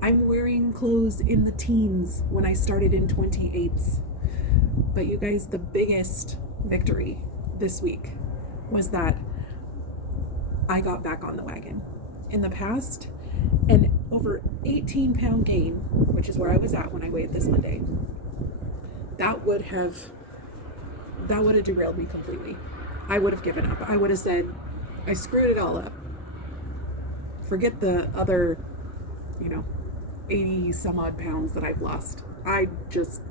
I'm wearing clothes in the teens when I started in 28s. But you guys, the biggest victory this week was that I got back on the wagon. In the past, an over 18-pound gain, which is where I was at when I weighed this Monday, that would have derailed me completely. I would have given up. I would have said, I screwed it all up. Forget the other, 80 some odd pounds that I've lost. I just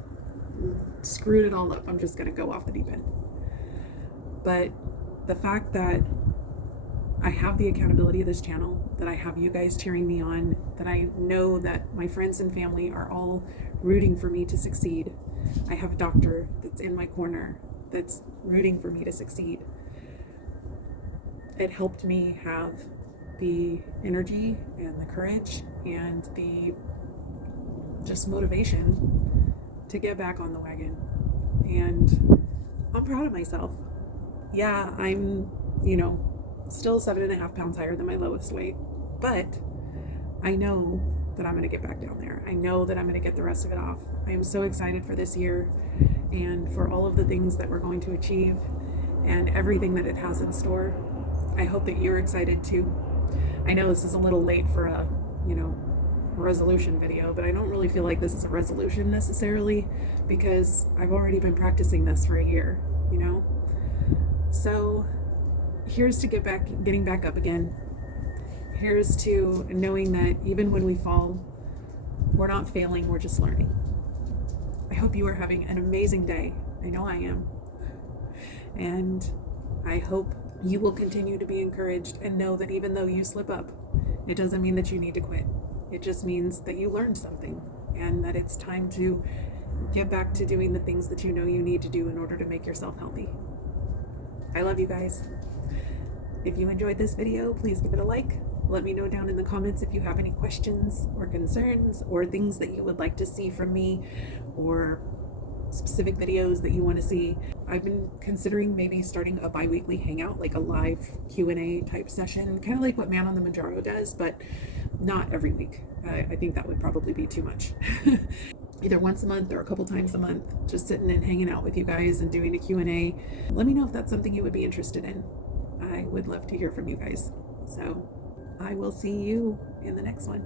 screwed it all up. I'm just going to go off the deep end. But the fact that I have the accountability of this channel, that I have you guys cheering me on, that I know that my friends and family are all rooting for me to succeed. I have a doctor that's in my corner that's rooting for me to succeed. It helped me have the energy and the courage and the just motivation to get back on the wagon. And I'm proud of myself. Yeah, I'm, still 7.5 pounds higher than my lowest weight, but I know that I'm going to get back down there. I know that I'm going to get the rest of it off. I am so excited for this year and for all of the things that we're going to achieve and everything that it has in store. I hope that you're excited too. I know this is a little late for a, resolution video, but I don't really feel like this is a resolution necessarily because I've already been practicing this for a year, So here's to getting back up again. Here's to knowing that even when we fall, we're not failing, we're just learning. I hope you are having an amazing day. I know I am. And I hope you will continue to be encouraged and know that even though you slip up, it doesn't mean that you need to quit. It just means that you learned something and that it's time to get back to doing the things that you know you need to do in order to make yourself healthy. I love you guys. If you enjoyed this video, please give it a like. Let me know down in the comments if you have any questions or concerns or things that you would like to see from me or specific videos that you want to see. I've been considering maybe starting a bi-weekly hangout, like a live Q&A type session, kind of like what Man on the Mounjaro does, but not every week. I think that would probably be too much. Either once a month or a couple times a month, just sitting and hanging out with you guys and doing a Q&A. Let me know if that's something you would be interested in. I would love to hear from you guys. So I will see you in the next one.